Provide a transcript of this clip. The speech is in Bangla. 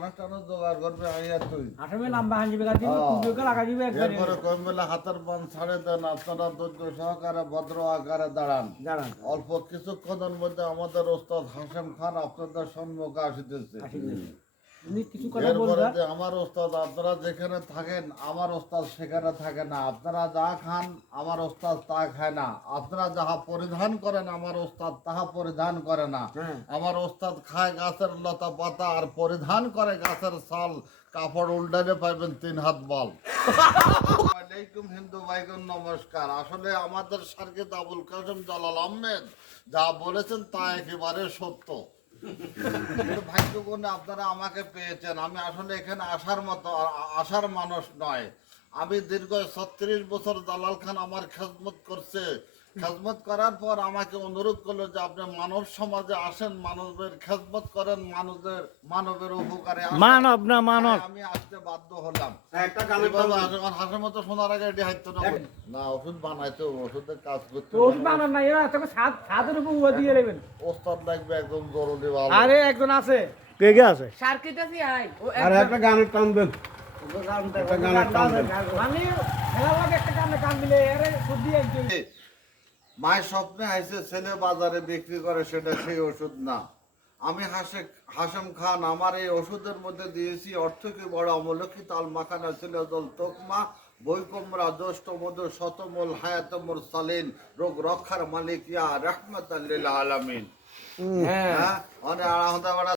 মানুষ টানুষ জোগাড় করবে আইয়া তুই আসামে লম্বা হাঁজিবে গাছ দিবে কুমড়োকে লাগা দিবে একবারে এরপরে কম বেলা হাতের পান ছাড়ে দেন আপনারা ধৈর্য সহকারে ভদ্র আকারে দাঁড়ান দাঁড়ান অল্প কিছুক্ষণের মধ্যে আমাদের ওস্তাদ হাশেম খান আপনাদের সম্মুখে আসিতেছে উনি কিছু কথা এরপরে বলবেন যে আমার ওস্তাদ আপনারা যেখানে থাকেন আমার ওস্তাদ সেখানে থাকে না আপনারা যা খান আমার ওস্তাদ তা খায় না আপনারা যাহা পরিধান করেন আমার ওস্তাদ তাহা পরিধান করে না হ্যাঁ। আমার ওস্তাদ খায় গাছের লতা পাতা আর পরিধান করে গাছের ছাল কাপড় উল্টালে পাইবেন 3 হাত বল ওয়ালাইকুম হিন্দু ভাইগণ নমস্কার আসলে আমাদের সার্কিট আবুল কাসেম জালাল আহমেদ যা বলেছেন তা একেবারে সত্য কিন্তু ভাগ্যগুণে আপনারা আমাকে পেয়েছেন আমি আসলে এখানে আসার মানুষ নয় আমি দীর্ঘ 36 বছর জালাল খান আমার খেদমত করছে খেদমত করার পর আমাকে অনুরোধ করলো যে আপনি মানব সমাজে আসেন মানবের খেদমত করেন মানবের উপকারে আসেন। মানব না মানব আমি আসতে বাধ্য হলাম একটা গানের এভাবে হাসির মতো শোনার আগে এটি হাইতো না ওষুধ বানাইতে ওষুধের কাজ করতে তো ওষুধ বানান না এরা তোকে ছাদের উপর উয়া দিয়ে নেবেন ওস্তাদ লাগবে একদম জরুরি ভালো আরে একজন আছে কে কে আছে সার্কিট আছে আই ও আর একটা গানের টান দেন একটা গানের টান দেন মানে খেলা লাগে একটা গানে গান দিলে আরে শুদ্ধি একজন মায়ের স্বপ্নে আইসে ছেলে বাজারে বিক্রি করে সেটা সেই ওষুধ না আমি হাশেম খান আমার এই ওষুধের মধ্যে দিয়েছি অর্থ কি বড় অমলকি তাল মাখানা ছিল জল তোকমা বৈকমরা জ্যৈষ্ঠ মধু শতমূল হায়াতমুর সালিন রোগ রক্ষার মালিক ইয়া রহমত আলামিন হ্যাঁ হ্যাঁ অনেক আলাদা